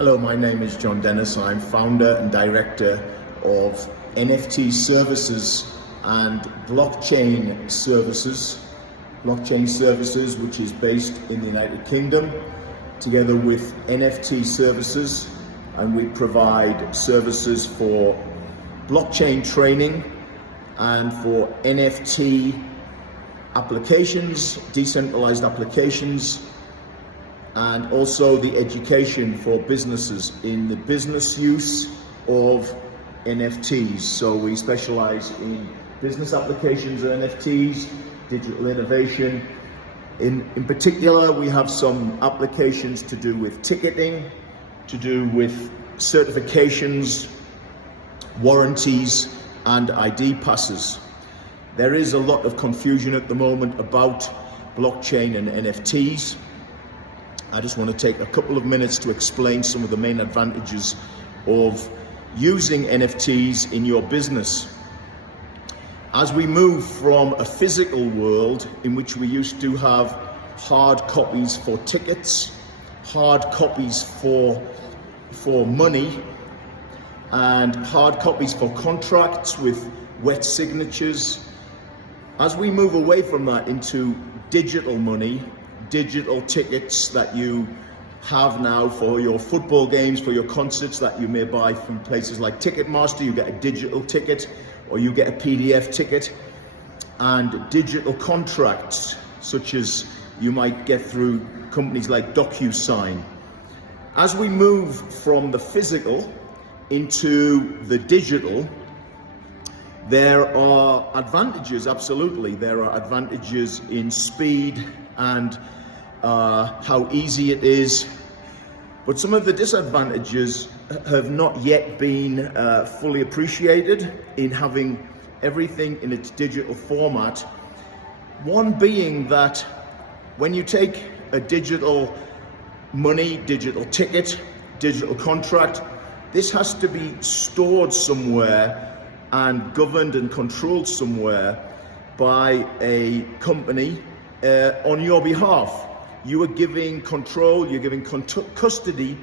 Hello, my name is John Dennis. I'm founder and director of NFT services and blockchain services. Blockchain services, which is based in the United Kingdom, together with NFT services, and we provide services for blockchain training and for NFT applications, decentralized applications, and also the education for businesses in the business use of NFTs. So we specialize in business applications of NFTs, digital innovation. In particular, we have some applications to do with ticketing, to do with certifications, warranties, and ID passes. There is a lot of confusion at the moment about blockchain and NFTs. I just want to take a couple of minutes to explain some of the main advantages of using NFTs in your business. As we move from a physical world in which we used to have hard copies for tickets, hard copies for money, and hard copies for contracts with wet signatures, as we move away from that into digital money, digital tickets that you have now for your football games, for your concerts that you may buy from places like Ticketmaster, you get a digital ticket or you get a PDF ticket, and digital contracts such as you might get through companies like DocuSign. As we move from the physical into the digital, there are advantages, absolutely. There are advantages in speed and how easy it is, but some of the disadvantages have not yet been fully appreciated in having everything in its digital format. One being that when you take a digital money, digital ticket, digital contract, this has to be stored somewhere and governed and controlled somewhere by a company on your behalf. You are giving control, you're giving custody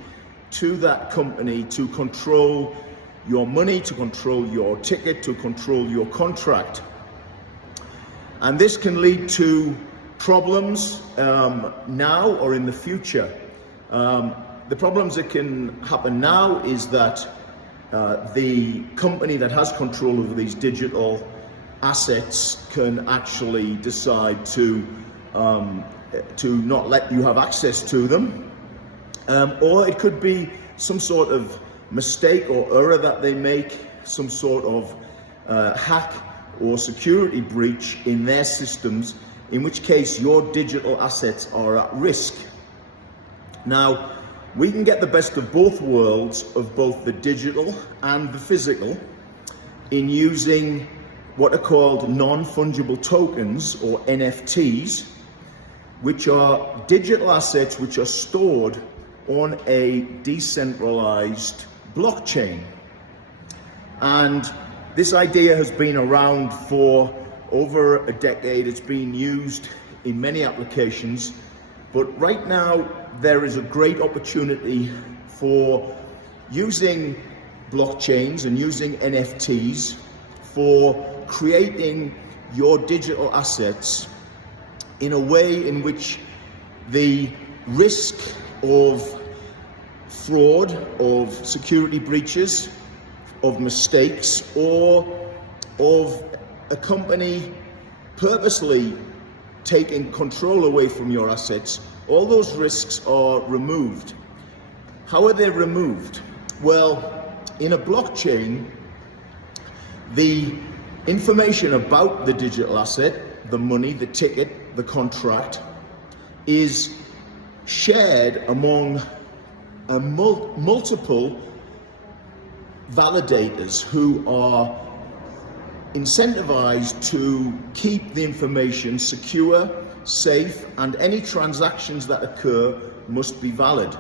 to that company to control your money, to control your ticket, to control your contract. And this can lead to problems now or in the future. The problems that can happen now is that the company that has control over these digital assets can actually decide to not let you have access to them, or it could be some sort of mistake or error that they make, some sort of hack or security breach in their systems, in which case your digital assets are at risk. Now, we can get the best of both worlds, of both the digital and the physical, in using what are called non-fungible tokens, or NFTs, which are digital assets which are stored on a decentralized blockchain. And this idea has been around for over a decade. It's been used in many applications, but right now there is a great opportunity for using blockchains and using NFTs for creating your digital assets in a way in which the risk of fraud, of security breaches, of mistakes, or of a company purposely taking control away from your assets, all those risks are removed. How are they removed? Well, in a blockchain, the information about the digital asset, the money, the ticket, the contract, is shared among multiple validators who are incentivized to keep the information secure, safe, and any transactions that occur must be valid.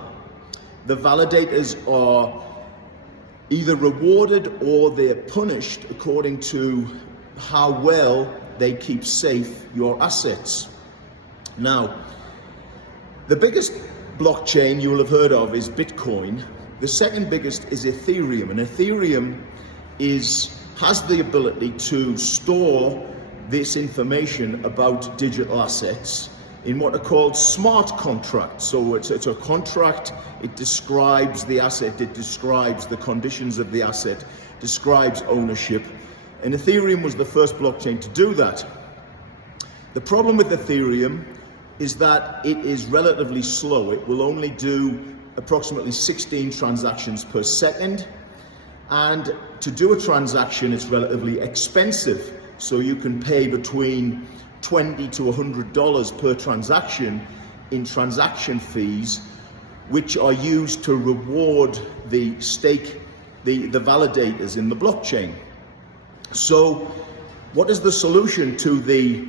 The validators are either rewarded or they're punished according to how well they keep safe your assets. Now, the biggest blockchain you will have heard of is Bitcoin, The second biggest is Ethereum, and Ethereum has the ability to store this information about digital assets in what are called smart contracts. So it's a contract, it describes the asset, it describes the conditions of the asset, describes ownership, and Ethereum was the first blockchain to do that. The problem with Ethereum is that it is relatively slow. It will only do approximately 16 transactions per second, and to do a transaction it's relatively expensive. So you can pay between $20 to $100 per transaction in transaction fees, which are used to reward the validators in the blockchain. So what is the solution to the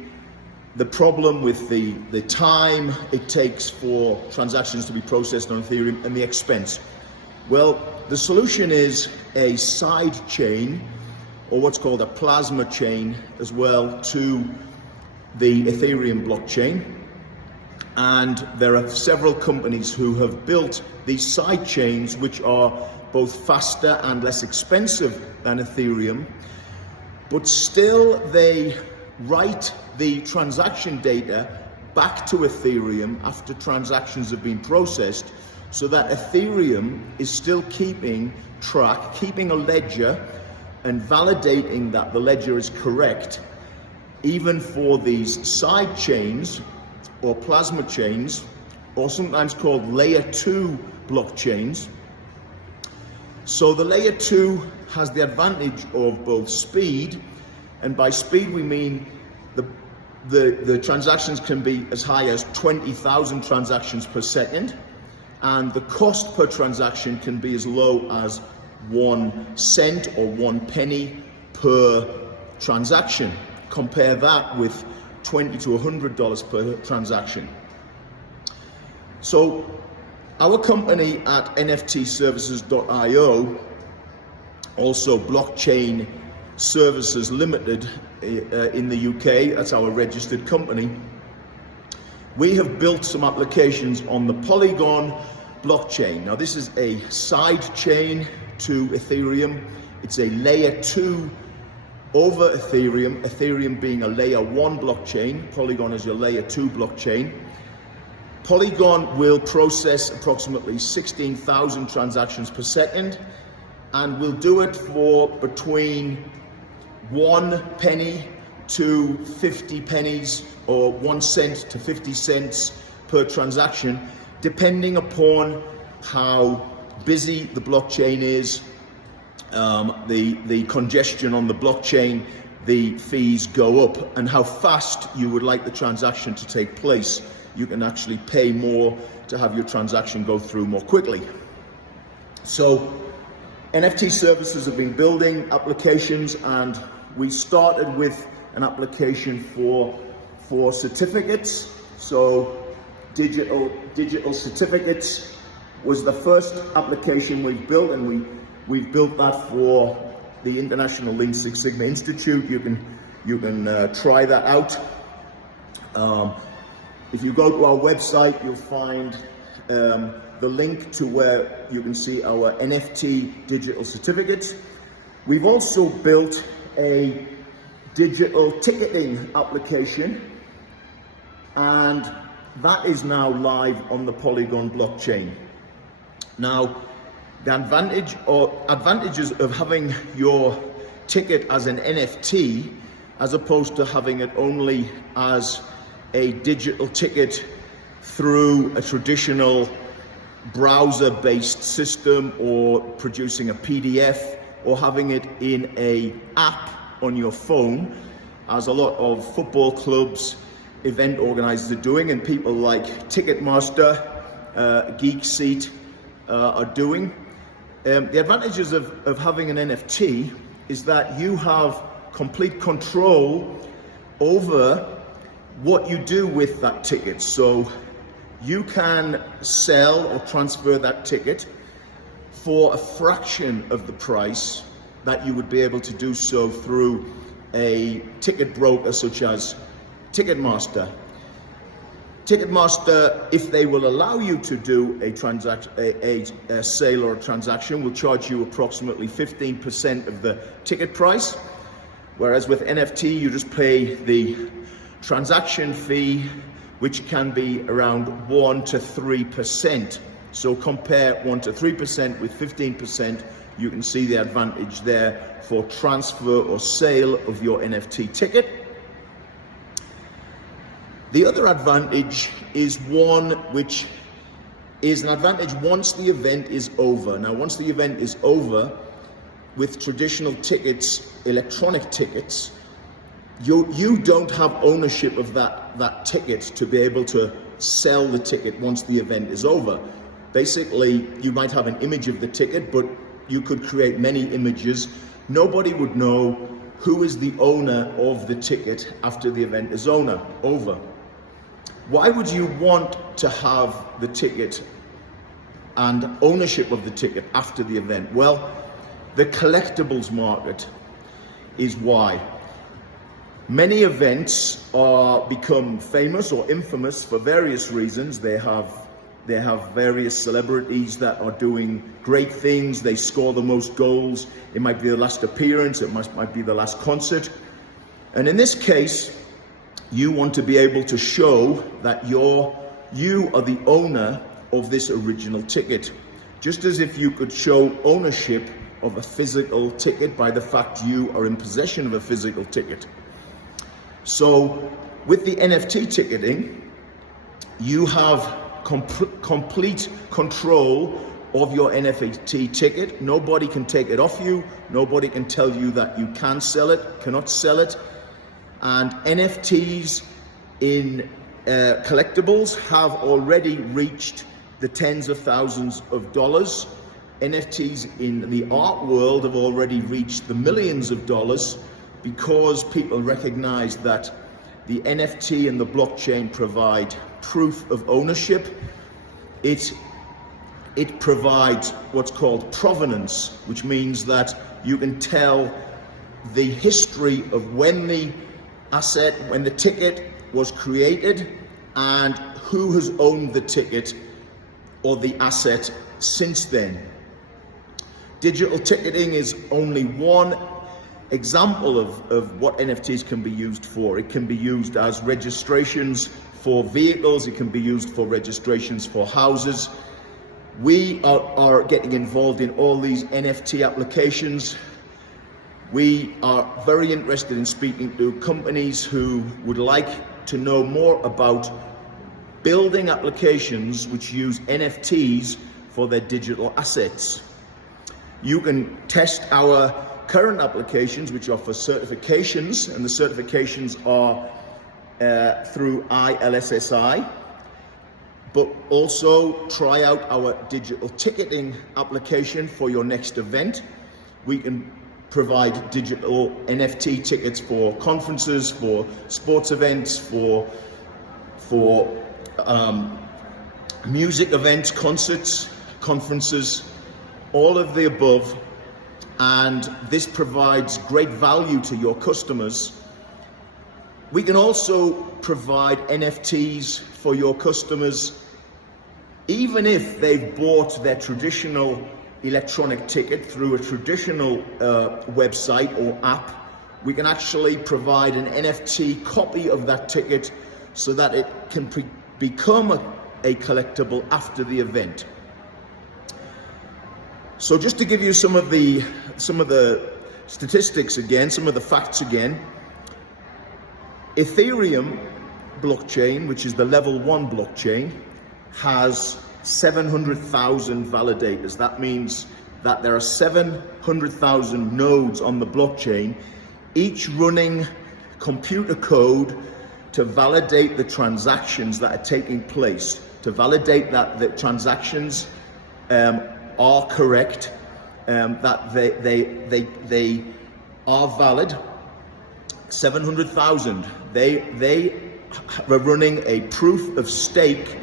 problem with the time it takes for transactions to be processed on Ethereum and the expense? Well, the solution is a side chain, or what's called a plasma chain as well, to the Ethereum blockchain. And there are several companies who have built these side chains, which are both faster and less expensive than Ethereum, but still they write the transaction data back to Ethereum after transactions have been processed, so that Ethereum is still keeping track, keeping a ledger, and validating that the ledger is correct, even for these side chains or plasma chains, or sometimes called layer 2 blockchains. So the layer 2 has the advantage of both speed, and by speed we mean the transactions can be as high as 20,000 transactions per second, and the cost per transaction can be as low as 1 cent or 1 penny per transaction. Compare that with $20 to $100 per transaction. So our company at NFTservices.io, also Blockchain Services Limited in the UK, that's our registered company, we have built some applications on the Polygon blockchain. Now this is a side chain to Ethereum. It's a layer 2 over Ethereum, Ethereum being a layer 1 blockchain, Polygon is your layer 2 blockchain. Polygon will process approximately 16,000 transactions per second, and will do it for between 1 penny to 50 pennies, or 1 cent to 50 cents per transaction, depending upon how busy the blockchain is, the congestion on the blockchain, the fees go up, and how fast you would like the transaction to take place. You can actually pay more to have your transaction go through more quickly. So NFT services have been building applications, and we started with an application for certificates. So digital certificates was the first application we've built, and we've built that for the International Lean Six Sigma Institute. You can try that out. If you go to our website, you'll find the link to where you can see our NFT digital certificates. We've also built a digital ticketing application, and that is now live on the Polygon blockchain. Now, the advantages of having your ticket as an NFT, as opposed to having it only as a digital ticket through a traditional browser-based system, or producing a PDF, or having it in an app on your phone, as a lot of football clubs, event organizers are doing, and people like Ticketmaster, GeekSeat are doing. The advantages of having an NFT is that you have complete control over what you do with that ticket. So you can sell or transfer that ticket for a fraction of the price that you would be able to do so through a ticket broker such as Ticketmaster. Ticketmaster, if they will allow you to do a sale or a transaction, will charge you approximately 15% of the ticket price. Whereas with NFT, you just pay the transaction fee, which can be around 1 to 3%. So compare 1 to 3% with 15%, you can see the advantage there for transfer or sale of your NFT ticket. The other advantage is one which is an advantage once the event is over. Now, once the event is over, with traditional tickets, electronic tickets, you don't have ownership of that ticket to be able to sell the ticket once the event is over. Basically, you might have an image of the ticket, but you could create many images. Nobody would know who is the owner of the ticket after the event is over. Why would you want to have the ticket and ownership of the ticket after the event? Well, the collectibles market is why. Many events become famous or infamous for various reasons. They have various celebrities that are doing great things. They score the most goals. It might be the last appearance. It might be the last concert. And in this case, you want to be able to show that you are the owner of this original ticket. Just as if you could show ownership of a physical ticket by the fact you are in possession of a physical ticket. So with the NFT ticketing, you have complete control of your NFT ticket. Nobody can take it off you. Nobody can tell you that you can sell it, cannot sell it. And NFTs in collectibles have already reached the tens of thousands of dollars. NFTs in the art world have already reached the millions of dollars because people recognize that the NFT and the blockchain provide proof of ownership. It provides what's called provenance, which means that you can tell the history of when the ticket was created and who has owned the ticket or the asset since then. Digital ticketing is only one example of what NFTs can be used for. It can be used as registrations for vehicles. It can be used for registrations for houses. We are getting involved in all these NFT applications. We are very interested in speaking to companies who would like to know more about building applications which use NFTs for their digital assets. You can test our current applications, which are for certifications, and the certifications are through ILSSI, but also try out our digital ticketing application for your next event. We can provide digital NFT tickets for conferences, for sports events, for music events, concerts, conferences, all of the above. And this provides great value to your customers. We can also provide NFTs for your customers, even if they've bought their traditional electronic ticket through a traditional website or app. We can actually provide an NFT copy of that ticket so that it can become a collectible after the event. So just to give you some of the statistics again, some of the facts again, Ethereum blockchain, which is the level 1 blockchain, has 700,000 validators. That means that there are 700,000 nodes on the blockchain, each running computer code to validate the transactions that are taking place, to validate that the transactions are correct, that they are valid. 700,000. They are running a proof of stake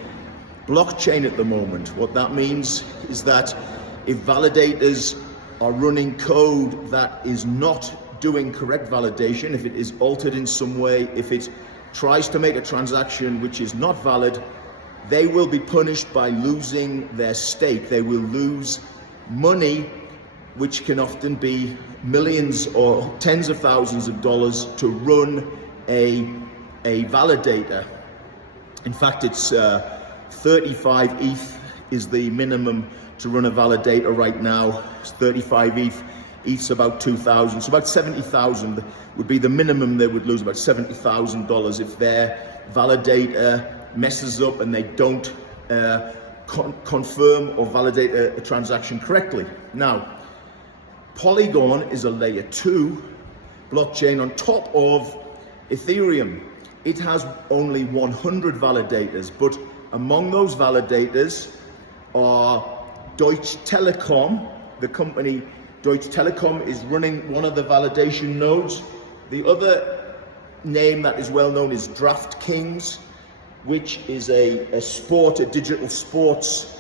blockchain at the moment. What that means is that if validators are running code that is not doing correct validation, if it is altered in some way, if it tries to make a transaction which is not valid, they will be punished by losing their stake. They will lose money, which can often be millions or tens of thousands of dollars to run a validator. In fact, it's 35 ETH is the minimum to run a validator right now. It's 35 ETH. ETH's about 2,000, so about 70,000 would be the minimum. They would lose about $70,000 if their validator messes up and they don't confirm or validate a transaction correctly. Now, Polygon is a layer 2 blockchain on top of Ethereum. It has only 100 validators, but among those validators are Deutsche Telekom. The company Deutsche Telekom is running one of the validation nodes. The other name that is well known is DraftKings, which is a digital sports